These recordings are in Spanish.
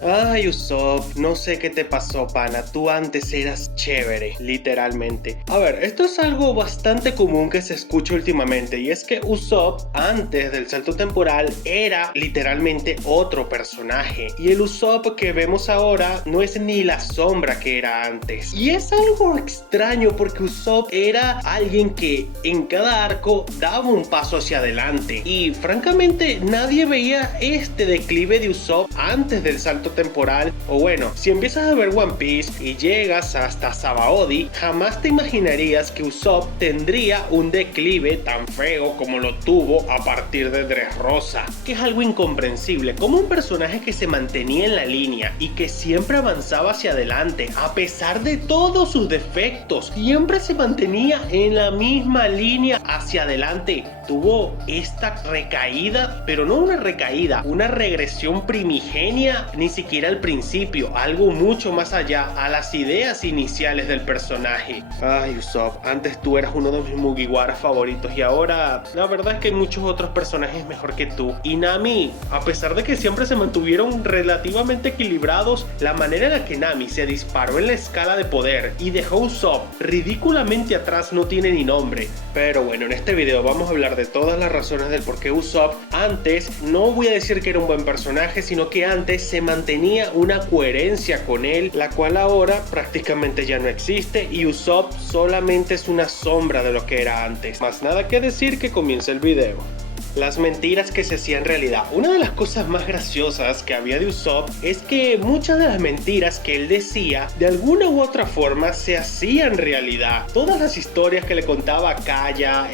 Ay, Usopp, no sé qué te pasó, pana. Tú antes eras chévere, literalmente. A ver, esto es algo bastante común que se escucha últimamente, y es que Usopp, antes del salto temporal, era literalmente otro personaje. Y el Usopp que vemos ahora no es ni la sombra que era antes. Y es algo extraño porque Usopp era alguien que en cada arco daba un paso hacia adelante. Y francamente, nadie veía este declive de Usopp antes del salto temporal. O bueno, si empiezas a ver One Piece y llegas hasta Sabaody, jamás te imaginarías que Usopp tendría un declive tan feo como lo tuvo a partir de Dressrosa, que es algo incomprensible. Como un personaje que se mantenía en la línea y que siempre avanzaba hacia adelante a pesar de todos sus defectos, siempre se mantenía en la misma línea hacia adelante, tuvo esta recaída, pero no una recaída, una regresión primigenia, ni siquiera al principio, algo mucho más allá, a las ideas iniciales del personaje. Ay, Usopp, antes tú eras uno de mis Mugiwaras favoritos y ahora la verdad es que hay muchos otros personajes mejor que tú. Y Nami, a pesar de que siempre se mantuvieron relativamente equilibrados, la manera en la que Nami se disparó en la escala de poder y dejó a Usopp ridículamente atrás no tiene ni nombre. Pero bueno, en este video vamos a hablar de todas las razones del por qué Usopp antes, no voy a decir que era un buen personaje, sino que antes se mantenía una coherencia con él, la cual ahora prácticamente ya no existe, y Usopp solamente es una sombra de lo que era antes. Más nada que decir, que comience el video. Las mentiras que se hacían realidad. Una de las cosas más graciosas que había de Usopp es que muchas de las mentiras que él decía de alguna u otra forma se hacían realidad. Todas las historias que le contaba a Kaya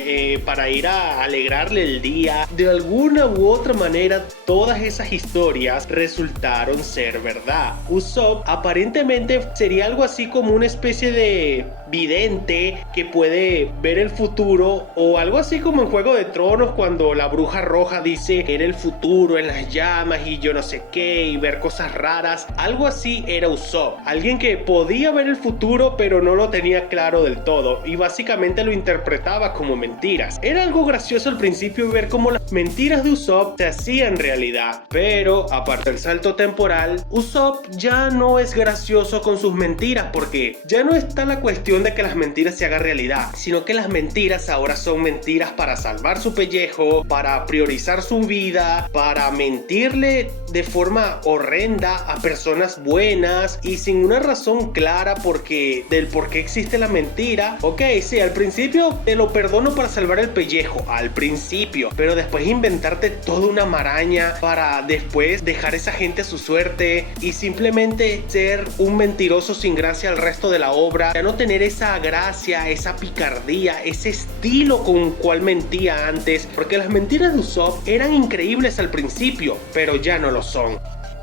para ir a alegrarle el día, de alguna u otra manera todas esas historias resultaron ser verdad. Usopp aparentemente sería algo así como una especie de vidente que puede ver el futuro, o algo así como en Juego de Tronos cuando la bruja roja dice que era el futuro en las llamas y yo no sé qué, y ver cosas raras. Algo así era Usopp, alguien que podía ver el futuro pero no lo tenía claro del todo y básicamente lo interpretaba como mentiras. Era algo gracioso al principio ver cómo las mentiras de Usopp se hacían realidad, pero aparte del salto temporal, Usopp ya no es gracioso con sus mentiras, porque ya no está la cuestión de que las mentiras se hagan realidad, sino que las mentiras ahora son mentiras para salvar su pellejo, para priorizar su vida, para mentirle de forma horrenda a personas buenas y sin una razón clara del por qué existe la mentira. Ok, sí, al principio te lo perdono para salvar el pellejo, al principio, pero después inventarte toda una maraña para después dejar a esa gente a su suerte y simplemente ser un mentiroso sin gracia al resto de la obra, ya no tener esa gracia, esa picardía, ese estilo con el cual mentía antes, porque las mentiras de Usopp eran increíbles al principio, pero ya no lo son.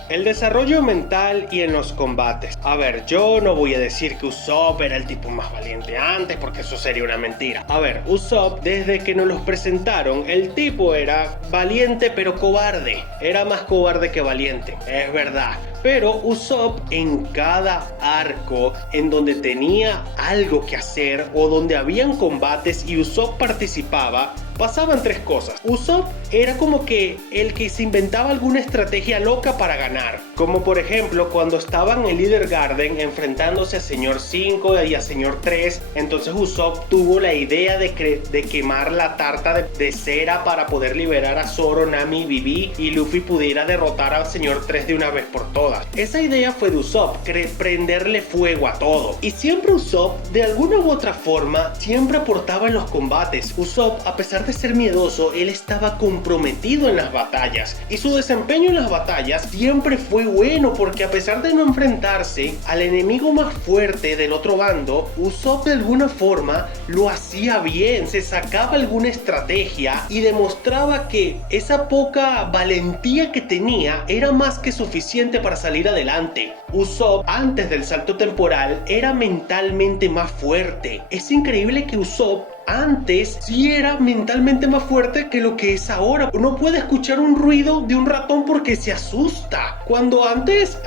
El desarrollo mental y en los combates. A ver, yo no voy a decir que Usopp era el tipo más valiente antes, porque eso sería una mentira. A ver, Usopp, desde que nos los presentaron, el tipo era valiente pero cobarde. Era más cobarde que valiente, es verdad. Pero Usopp en cada arco en donde tenía algo que hacer o donde habían combates y Usopp participaba, pasaban tres cosas. Usopp era como que el que se inventaba alguna estrategia loca para ganar. Como por ejemplo cuando estaban en Leader Garden enfrentándose a Señor 5 y a Señor 3. Entonces Usopp tuvo la idea de quemar la tarta de cera para poder liberar a Zoro, Nami y Vivi, y Luffy pudiera derrotar al Señor 3 de una vez por todas. Esa idea fue de Usopp, prenderle fuego a todo. Y siempre Usopp, de alguna u otra forma, siempre aportaba en los combates. Usopp, a pesar de ser miedoso, él estaba comprometido en las batallas. Y su desempeño en las batallas siempre fue bueno, porque a pesar de no enfrentarse al enemigo más fuerte del otro bando, Usopp de alguna forma lo hacía bien, se sacaba alguna estrategia y demostraba que esa poca valentía que tenía era más que suficiente para salir adelante. Usopp, antes del salto temporal, era mentalmente más fuerte. Es increíble que Usopp antes sí era mentalmente más fuerte que lo que es ahora. No puede escuchar un ruido de un ratón porque se asusta. Cuando antes,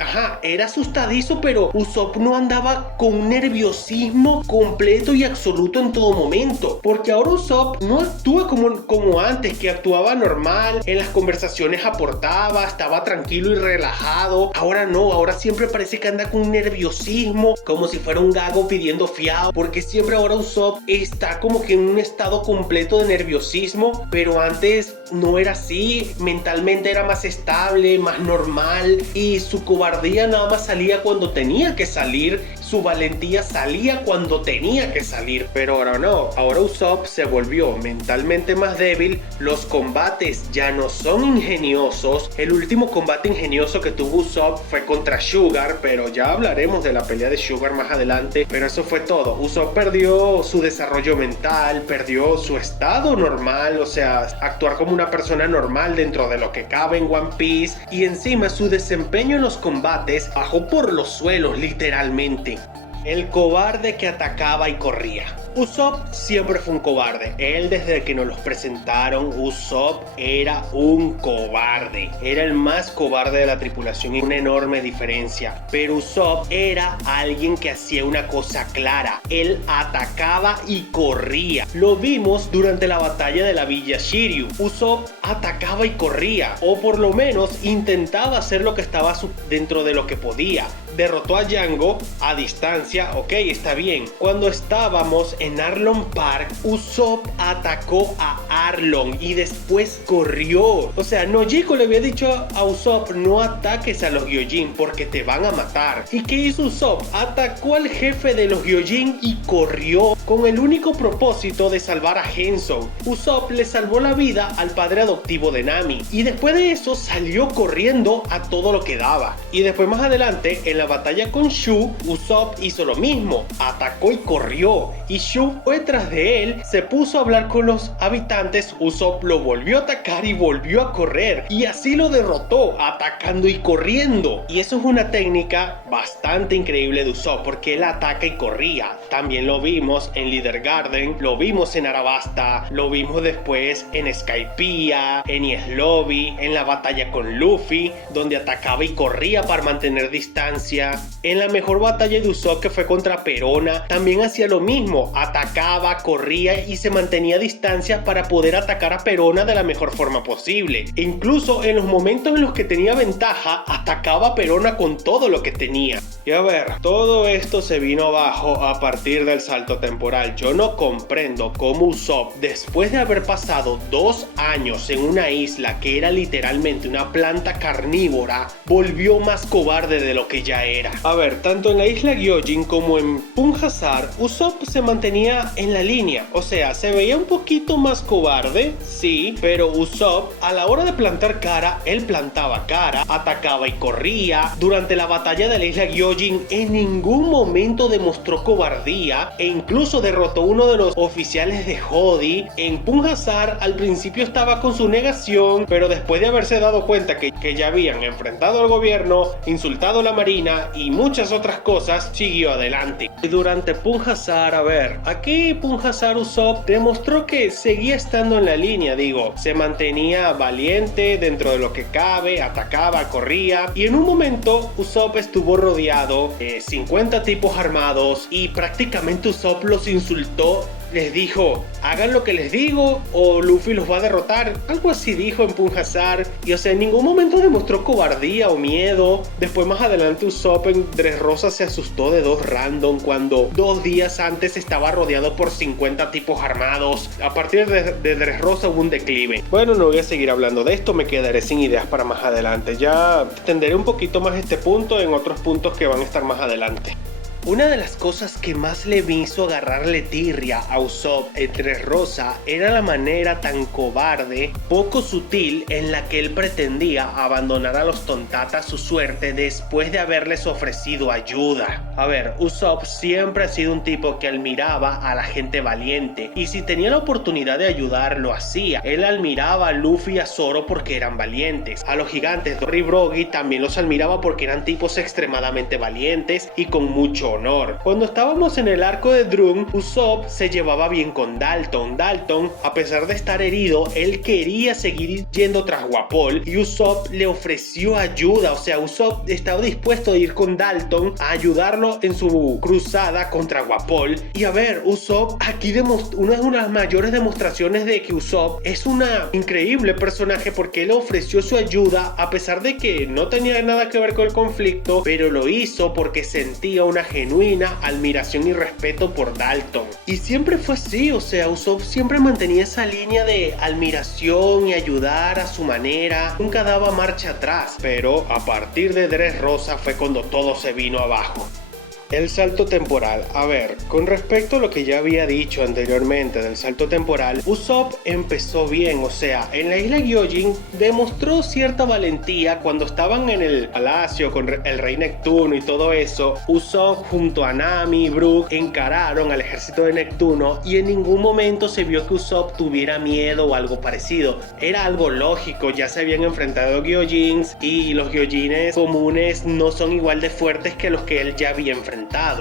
era asustadizo, pero Usopp no andaba con un nerviosismo completo y absoluto en todo momento. Porque ahora Usopp no actúa como antes, que actuaba normal, en las conversaciones aportaba, estaba tranquilo y relajado. Ahora no, ahora siempre parece que anda con un nerviosismo, como si fuera un gago pidiendo fiado, porque siempre ahora Usopp está como que en un estado completo de nerviosismo, pero antes no era así. Mentalmente era más estable, más normal, y su cobardía nada más salía cuando tenía que salir, su valentía salía cuando tenía que salir. Pero ahora no, ahora Usopp se volvió mentalmente más débil, los combates ya no son ingeniosos. El último combate ingenioso que tuvo Usopp fue contra Sugar, pero ya hablaremos de la pelea de Sugar más adelante. Pero eso fue todo. Usopp perdió su desarrollo mental, perdió su estado normal, o sea, actuar como una persona normal dentro de lo que cabe en One Piece, y encima su desempeño en los combates bajó por los suelos literalmente. El cobarde que atacaba y corría. Usopp siempre fue un cobarde. Él, desde que nos los presentaron, Usopp era un cobarde. Era el más cobarde de la tripulación y una enorme diferencia. Pero Usopp era alguien que hacía una cosa clara. Él atacaba y corría. Lo vimos durante la batalla de la Villa Shiryu. Usopp atacaba y corría, o por lo menos intentaba hacer lo que estaba dentro de lo que podía. Derrotó a Django a distancia, ok, está bien. Cuando estábamos en Arlong Park, Usopp atacó a Arlong y después corrió. O sea, Nojiko le había dicho a Usopp: no ataques a los Gyojin porque te van a matar. ¿Y qué hizo Usopp? Atacó al jefe de los Gyojin y corrió con el único propósito de salvar a Hanzo. Usopp le salvó la vida al padre adoptivo de Nami, y después de eso salió corriendo a todo lo que daba. Y después, más adelante, en la batalla con Shu, Usopp hizo lo mismo, atacó y corrió, y Shu fue tras de él, se puso a hablar con los habitantes. Usopp lo volvió a atacar y volvió a correr, y así lo derrotó, atacando y corriendo. Y eso es una técnica bastante increíble de Usopp, porque él ataca y corría. También lo vimos en Leader Garden, lo vimos en Arabasta, lo vimos después en Skypiea, en Enies Lobby, en la batalla con Luffy, donde atacaba y corría para mantener distancia. En la mejor batalla de Usopp, que fue contra Perona, también hacía lo mismo, atacaba, corría y se mantenía a distancia para poder atacar a Perona de la mejor forma posible. E incluso en los momentos en los que tenía ventaja, atacaba a Perona con todo lo que tenía. Y a ver, todo esto se vino abajo a partir del salto temporal. Yo no comprendo cómo Usopp, después de haber pasado 2 años en una isla que era literalmente una planta carnívora, volvió más cobarde de lo que ya era. A ver, tanto en la isla Gyojin como en Punjasar, Usopp se mantenía en la línea. O sea, se veía un poquito más cobarde, sí, pero Usopp, a la hora de plantar cara, él plantaba cara, atacaba y corría. Durante la batalla de la isla Gyojin, en ningún momento demostró cobardía, e incluso derrotó a uno de los oficiales de Hody. En Punjasar, al principio estaba con su negación, pero después de haberse dado cuenta que ya habían enfrentado al gobierno, insultado a la marina y muchas otras cosas, siguió adelante. Y durante Punjasar, a ver, aquí Punjasar Usopp demostró que seguía estando en la línea, se mantenía valiente dentro de lo que cabe, atacaba, corría, y en un momento Usopp estuvo rodeado de 50 tipos armados y prácticamente Usopp los insultó. Les dijo: hagan lo que les digo o Luffy los va a derrotar. Algo así dijo en Punjasar. Y o sea, en ningún momento demostró cobardía o miedo. Después, más adelante, Usopp en Dressrosa se asustó de 2 random cuando 2 días antes estaba rodeado por 50 tipos armados. A partir de Dressrosa hubo un declive. Bueno, no voy a seguir hablando de esto, me quedaré sin ideas para más adelante. Ya extenderé un poquito más este punto en otros puntos que van a estar más adelante. Una de las cosas que más le hizo agarrarle tirria a Usopp en Dressrosa era la manera tan cobarde, poco sutil, en la que él pretendía abandonar a los Tontatta a su suerte después de haberles ofrecido ayuda. A ver, Usopp siempre ha sido un tipo que admiraba a la gente valiente, y si tenía la oportunidad de ayudar, lo hacía. Él admiraba a Luffy y a Zoro porque eran valientes. A los gigantes Dory y Brogy también los admiraba porque eran tipos extremadamente valientes y con mucho honor. Cuando estábamos en el arco de Drum, Usopp se llevaba bien con Dalton. Dalton, a pesar de estar herido, él quería seguir yendo tras Guapol y Usopp le ofreció ayuda. O sea, Usopp estaba dispuesto a ir con Dalton a ayudarlo en su cruzada contra Guapol. Y a ver, Usopp aquí demostró una de las mayores demostraciones de que Usopp es una increíble personaje, porque él ofreció su ayuda a pesar de que no tenía nada que ver con el conflicto, pero lo hizo porque sentía una genuina admiración y respeto por Dalton. Y siempre fue así, o sea, Usopp siempre mantenía esa línea de admiración y ayudar a su manera, nunca daba marcha atrás. Pero a partir de Dressrosa fue cuando todo se vino abajo. El salto temporal. A ver, con respecto a lo que ya había dicho anteriormente del salto temporal, Usopp empezó bien, o sea, en la isla Gyojin demostró cierta valentía cuando estaban en el palacio con el rey Neptuno y todo eso. Usopp junto a Nami y Brook encararon al ejército de Neptuno y en ningún momento se vio que Usopp tuviera miedo o algo parecido. Era algo lógico, ya se habían enfrentado Gyojins y los Gyojines comunes no son igual de fuertes que los que él ya había enfrentado.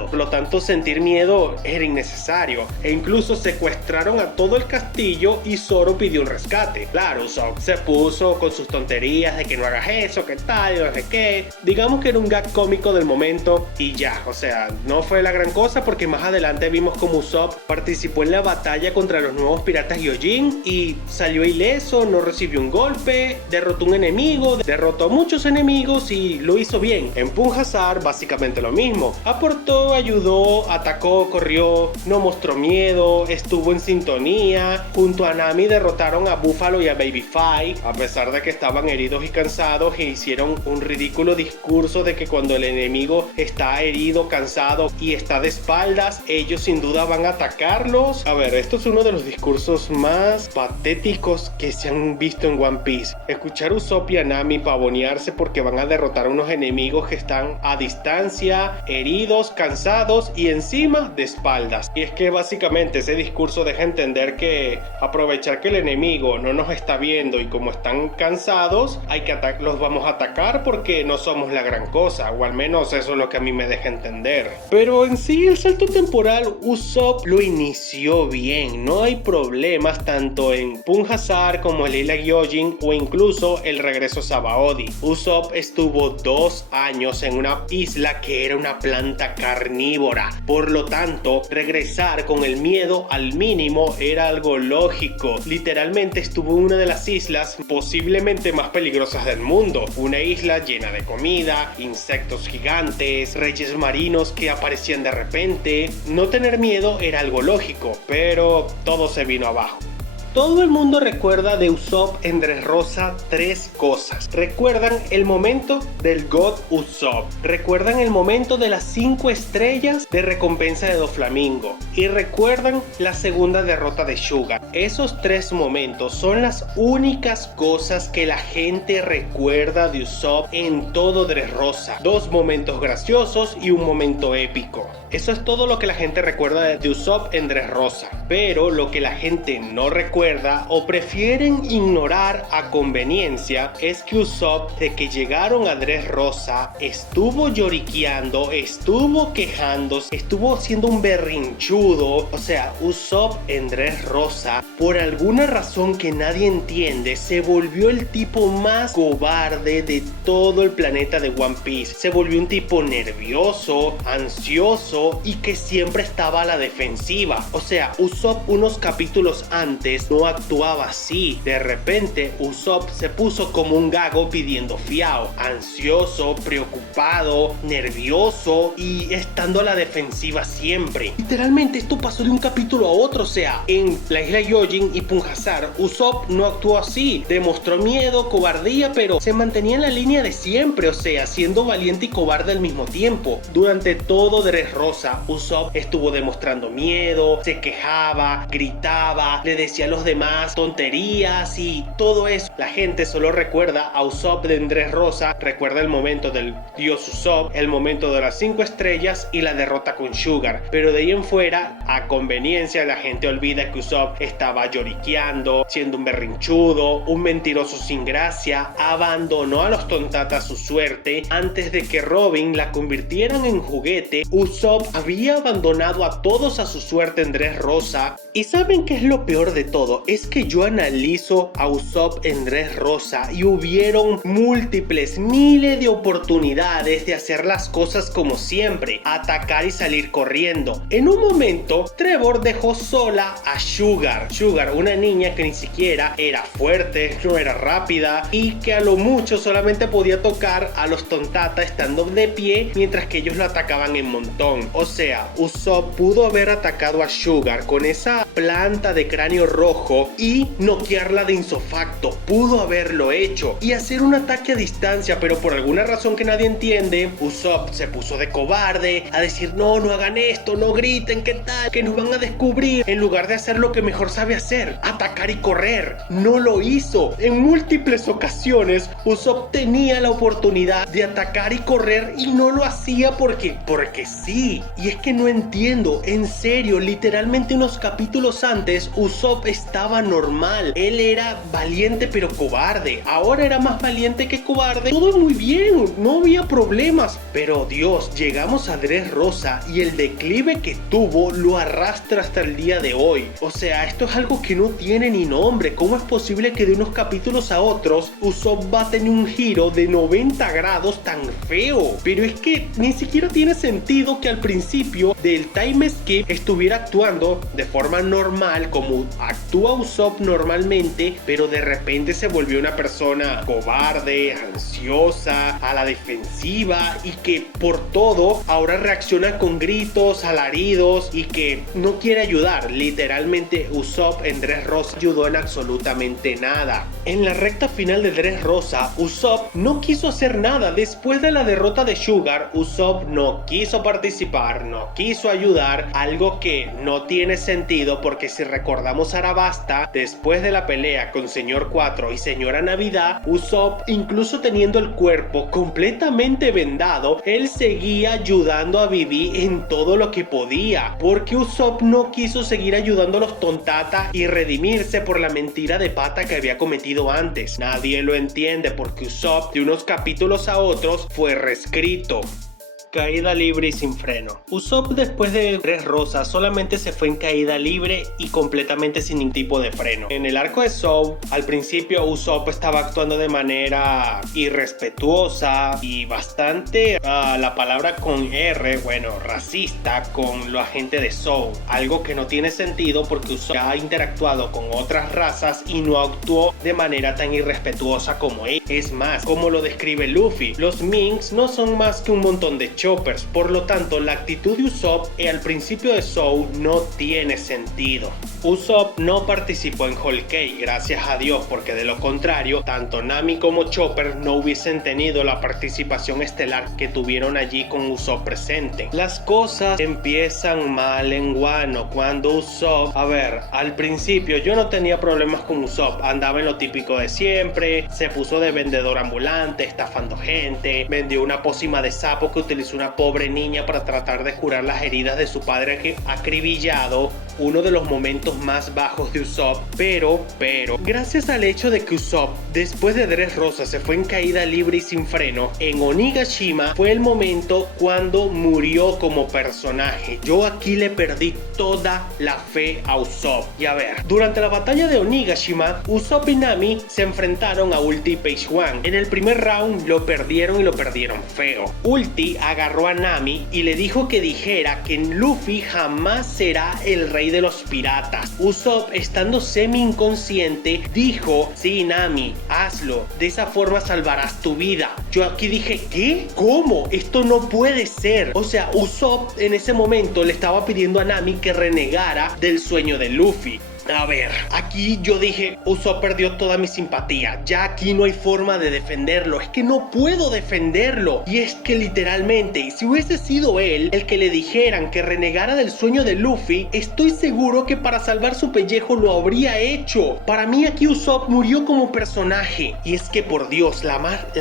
Por lo tanto, sentir miedo era innecesario. E incluso secuestraron a todo el castillo y Zoro pidió un rescate. Claro, Usopp se puso con sus tonterías de que no hagas eso, que tal, no sé qué. Digamos que era un gag cómico del momento y ya. O sea, no fue la gran cosa, porque más adelante vimos como Usopp participó en la batalla contra los nuevos piratas Gyojin y salió ileso, no recibió un golpe, derrotó un enemigo, derrotó a muchos enemigos y lo hizo bien. En Punjasar básicamente lo mismo. Aportó, ayudó, atacó, corrió, no mostró miedo, estuvo en sintonía. Junto a Nami derrotaron a Buffalo y a Baby Five, a pesar de que estaban heridos y cansados, e hicieron un ridículo discurso de que cuando el enemigo está herido, cansado y está de espaldas, ellos sin duda van a atacarlos. A ver, esto es uno de los discursos más patéticos que se han visto en One Piece. Escuchar a Usopp y a Nami pavonearse porque van a derrotar a unos enemigos que están a distancia, heridos, cansados y encima de espaldas. Y es que básicamente ese discurso deja entender que aprovechar que el enemigo no nos está viendo y como están cansados, los vamos a atacar porque no somos la gran cosa, o al menos eso es lo que a mí me deja entender. Pero en sí el salto temporal Usopp lo inició bien, no hay problemas tanto en Punjasar como en la isla Gyojin o incluso el regreso a Sabaody. Usopp estuvo 2 años en una isla que era una planta carnívora, por lo tanto regresar con el miedo al mínimo era algo lógico. Literalmente estuvo en una de las islas posiblemente más peligrosas del mundo, una isla llena de comida, insectos gigantes, reyes marinos que aparecían de repente. No tener miedo era algo lógico, pero todo se vino abajo. Todo el mundo recuerda de Usopp en Dressrosa 3 cosas. Recuerdan el momento del God Usopp. Recuerdan el momento de las 5 estrellas de recompensa de Doflamingo. Y recuerdan la segunda derrota de Sugar. Esos 3 momentos son las únicas cosas que la gente recuerda de Usopp en todo Dressrosa. 2 momentos graciosos y un momento épico. Eso es todo lo que la gente recuerda de Usopp en Dressrosa. Pero lo que la gente no recuerda o prefieren ignorar a conveniencia es que Usopp, de que llegaron a Dressrosa, estuvo lloriqueando, estuvo quejándose, estuvo siendo un berrinchudo. O sea, Usopp en Dressrosa, por alguna razón que nadie entiende, se volvió el tipo más cobarde de todo el planeta de One Piece. Se volvió un tipo nervioso, ansioso y que siempre estaba a la defensiva. O sea, Usopp unos capítulos antes no actuaba así. De repente Usopp se puso como un gago pidiendo fiao, ansioso, preocupado, nervioso y estando a la defensiva siempre. Literalmente esto pasó de un capítulo a otro. O sea, en la isla Gyojin y Punjasar, Usopp no actuó así, demostró miedo, cobardía, pero se mantenía en la línea de siempre, o sea, siendo valiente y cobarde al mismo tiempo. Durante todo Dressrosa, Usopp estuvo demostrando miedo, se quejaba, gritaba, le decía a los demás tonterías y todo eso. La gente solo recuerda a Usopp de Dressrosa, recuerda el momento del dios Usopp, el momento de las 5 estrellas y la derrota con Sugar, pero de ahí en fuera, a conveniencia, la gente olvida que Usopp está estaba lloriqueando, siendo un berrinchudo, un mentiroso sin gracia, abandonó a los Tontatta a su suerte. Antes de que Robin la convirtieran en juguete, Usopp había abandonado a todos a su suerte en Dressrosa. ¿Y saben qué es lo peor de todo? Es que yo analizo a Usopp en Dressrosa y hubieron múltiples, miles de oportunidades de hacer las cosas como siempre, atacar y salir corriendo. En un momento, Trevor dejó sola a Sugar, una niña que ni siquiera era fuerte, no era rápida y que a lo mucho solamente podía tocar a los Tontatta estando de pie mientras que ellos lo atacaban en montón. O sea, Usopp pudo haber atacado a Sugar con esa planta de cráneo rojo y noquearla de isofacto. Pudo haberlo hecho y hacer un ataque a distancia, pero por alguna razón que nadie entiende, Usopp se puso de cobarde a decir no hagan esto, no griten, qué tal, que nos van a descubrir, en lugar de hacer lo que mejor sabe hacer, atacar y correr. No lo hizo. En múltiples ocasiones Usopp tenía la oportunidad de atacar y correr y no lo hacía porque sí. Y es que no entiendo, en serio, literalmente unos capítulos antes Usopp estaba normal, él era valiente pero cobarde, ahora era más valiente que cobarde. Todo muy bien, no había problemas, pero Dios, llegamos a Dressrosa y el declive que tuvo lo arrastra hasta el día de hoy. O sea, esto es algo que no tiene ni nombre. ¿Cómo es posible que de unos capítulos a otros Usopp va a tener un giro de 90 grados tan feo? Pero es que ni siquiera tiene sentido que al principio del time skip estuviera actuando de forma normal como actúa Usopp normalmente, pero de repente se volvió una persona cobarde, ansiosa, a la defensiva y que por todo ahora reacciona con gritos, alaridos y que no quiere ayudar. Literalmente Usopp en Dressrosa ayudó en absolutamente nada. En la recta final de Dressrosa, Usopp no quiso hacer nada. Después de la derrota de Sugar, Usopp no quiso participar, no quiso ayudar, algo que no tiene sentido porque si recordamos a Arabasta, después de la pelea con Señor 4 y Señora Navidad, Usopp, incluso teniendo el cuerpo completamente vendado, él seguía ayudando a Vivi en todo lo que podía, porque Usopp no quiso seguir ayudando a los Tontatta y redimirse por la mentira de pata que había cometido antes. Nadie lo entiende porque Usopp de unos capítulos a otros fue reescrito. Caída libre y sin freno. Usopp después de Dressrosa solamente se fue en caída libre y completamente sin ningún tipo de freno. En el arco de Zou, al principio Usopp estaba actuando de manera irrespetuosa y bastante, la palabra con R, bueno, racista con la gente de Zou. Algo que no tiene sentido porque Usopp ha interactuado con otras razas y no actuó de manera tan irrespetuosa como él. Es más, como lo describe Luffy, los Minks no son más que un montón de choppers, por lo tanto la actitud de Usopp al principio de Zou no tiene sentido. Usopp no participó en Whole Cake, gracias a Dios, porque de lo contrario tanto Nami como Chopper no hubiesen tenido la participación estelar que tuvieron allí con Usopp presente. Las cosas empiezan mal en Wano cuando Usopp, al principio yo no tenía problemas con Usopp, andaba en lo típico de siempre, se puso de vendedor ambulante, estafando gente, vendió una pócima de sapo que utilizó una pobre niña para tratar de curar las heridas de su padre acribillado, uno de los momentos más bajos de Usopp, pero gracias al hecho de que Usopp después de Dressrosa se fue en caída libre y sin freno, en Onigashima fue el momento cuando murió como personaje. Yo aquí le perdí toda la fe a Usopp. Y durante la batalla de Onigashima, Usopp y Nami se enfrentaron a Ulti y Page One. En el primer round lo perdieron y lo perdieron feo. Ulti agarró a Nami y le dijo que dijera que Luffy jamás será el rey de los piratas. Usopp, estando semi inconsciente, dijo: sí, Nami, hazlo, de esa forma salvarás tu vida. Yo aquí dije: ¿qué? ¿Cómo? Esto no puede ser. O sea, Usopp en ese momento le estaba pidiendo a Nami que renegara del sueño de Luffy. Aquí yo dije: Usopp perdió toda mi simpatía, ya aquí no hay forma de defenderlo, es que no puedo defenderlo. Y es que literalmente, si hubiese sido él el que le dijeran que renegara del sueño de Luffy, estoy seguro que para salvar su pellejo lo habría hecho. Para mí aquí Usopp murió como personaje. Y es que por Dios, la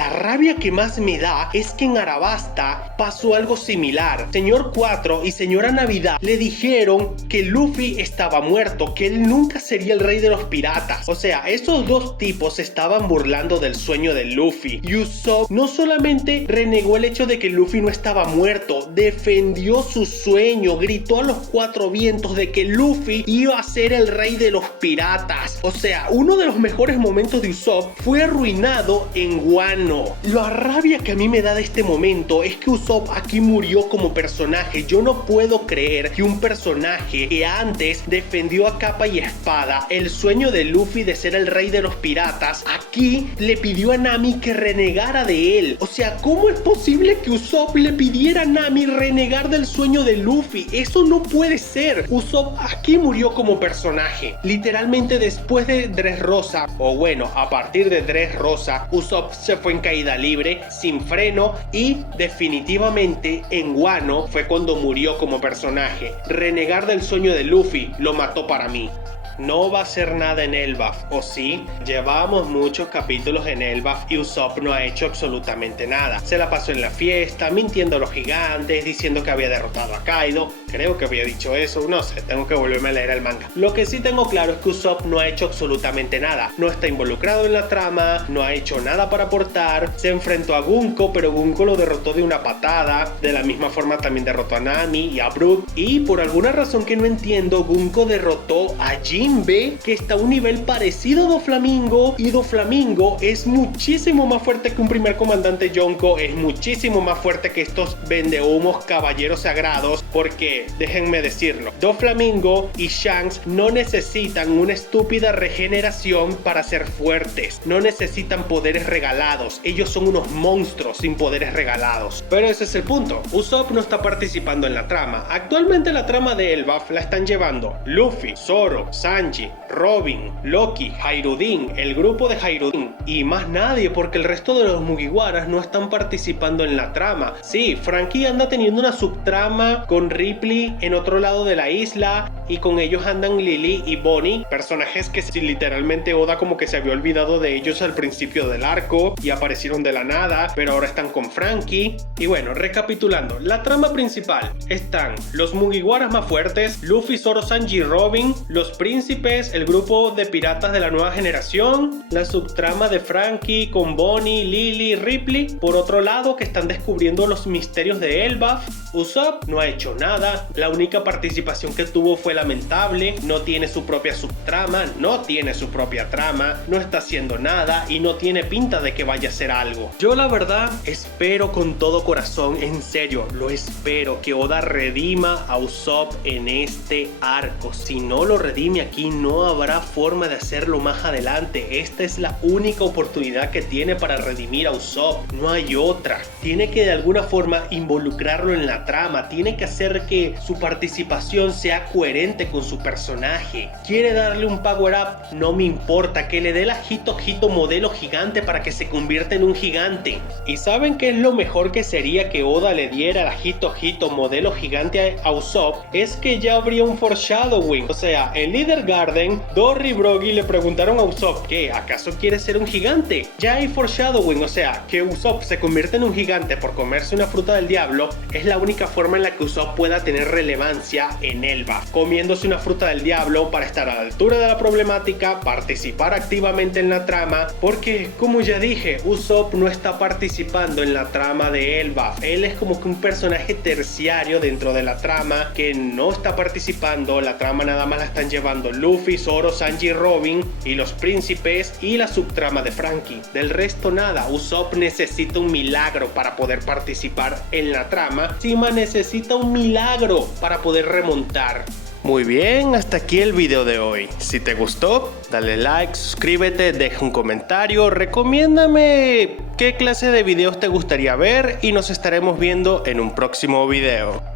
rabia que más me da es que en Arabasta pasó algo similar. Señor 4 y Señora Navidad le dijeron que Luffy estaba muerto, que él nunca sería el rey de los piratas. O sea, estos dos tipos se estaban burlando del sueño de Luffy. Y Usopp no solamente renegó el hecho de que Luffy no estaba muerto, defendió su sueño, gritó a los cuatro vientos de que Luffy iba a ser el rey de los piratas. O sea, uno de los mejores momentos de Usopp fue arruinado en Wano. La rabia que a mí me da de este momento es que Usopp aquí murió como personaje. Yo no puedo creer que un personaje que antes defendió a capa y espada el sueño de Luffy de ser el rey de los piratas, aquí le pidió a Nami que renegara de él. O sea, ¿cómo es posible que Usopp le pidiera a Nami renegar del sueño de Luffy? Eso no puede ser. Usopp aquí murió como personaje. Literalmente después de Dressrosa, o bueno, a partir de Dressrosa, Usopp se fue en caída libre, sin freno, y definitivamente en Wano fue cuando murió como personaje. Renegar del sueño de Luffy lo mató para mí. No va a ser nada en Elbaf, ¿o sí? Llevamos muchos capítulos en Elbaf y Usopp no ha hecho absolutamente nada. Se la pasó en la fiesta, mintiendo a los gigantes, diciendo que había derrotado a Kaido. Creo que había dicho eso, no sé, tengo que volverme a leer el manga. Lo que sí tengo claro es que Usopp no ha hecho absolutamente nada. No está involucrado en la trama, no ha hecho nada para aportar. Se enfrentó a Gunko, pero Gunko lo derrotó de una patada. De la misma forma también derrotó a Nami y a Brook. Y por alguna razón que no entiendo, Gunko derrotó a Jinbe, que está a un nivel parecido a Doflamingo, y Doflamingo es muchísimo más fuerte que un primer comandante Yonko, es muchísimo más fuerte que estos vendehumos caballeros sagrados, porque déjenme decirlo, Doflamingo y Shanks no necesitan una estúpida regeneración para ser fuertes, no necesitan poderes regalados, ellos son unos monstruos sin poderes regalados. Pero ese es el punto, Usopp no está participando en la trama. Actualmente la trama de Elbaf la están llevando Luffy, Zoro, Sanji, Robin, Loki, Hairudin, el grupo de Hairudin y más nadie, porque el resto de los Mugiwaras no están participando en la trama. Sí, Franky anda teniendo una subtrama con Ripley en otro lado de la isla y con ellos andan Lily y Bonnie, personajes que literalmente Oda como que se había olvidado de ellos al principio del arco y aparecieron de la nada, pero ahora están con Franky. Y bueno, recapitulando, la trama principal están los Mugiwaras más fuertes, Luffy, Zoro, Sanji y Robin, los príncipes, el grupo de piratas de la nueva generación, la subtrama de Franky con Bonnie, Lily y Ripley. Por otro lado, que están descubriendo los misterios de Elbaf. Usopp no ha hecho nada, la única participación que tuvo fue lamentable, no tiene su propia subtrama, no tiene su propia trama, no está haciendo nada y no tiene pinta de que vaya a hacer algo. Yo la verdad espero con todo corazón, en serio, lo espero, que Oda redima a Usopp en este arco. Si no lo redime aquí, no habrá forma de hacerlo más adelante. Esta es la única oportunidad que tiene para redimir a Usopp, no hay otra. Tiene que de alguna forma involucrarlo en la trama, tiene que hacer que su participación sea coherente con su personaje. Quiere darle un power up, no me importa, que le dé la Hito modelo gigante para que se convierta en un gigante. ¿Y saben qué es lo mejor que sería que Oda le diera la Hito modelo gigante a Usopp? Es que ya habría un foreshadowing. O sea, en Leader Garden, Dory y Brogy le preguntaron a Usopp, ¿qué? ¿Acaso quiere ser un gigante? Ya hay foreshadowing, o sea, que Usopp se convierte en un gigante por comerse una fruta del diablo es la única forma en la que Usopp pueda tener relevancia en Elbaf, comiéndose una fruta del diablo para estar a la altura de la problemática, participar activamente en la trama, porque como ya dije, Usopp no está participando en la trama de Elbaf, él es como que un personaje terciario dentro de la trama que no está participando. La trama nada más la están llevando Luffy, Zoro, Sanji y Robin y los príncipes y la subtrama de Franky. Del resto nada. Usopp necesita un milagro para poder participar en la trama. Sima necesita un milagro para poder remontar. Muy bien, hasta aquí el video de hoy. Si te gustó, dale like, suscríbete, deja un comentario, recomiéndame qué clase de videos te gustaría ver y nos estaremos viendo en un próximo video.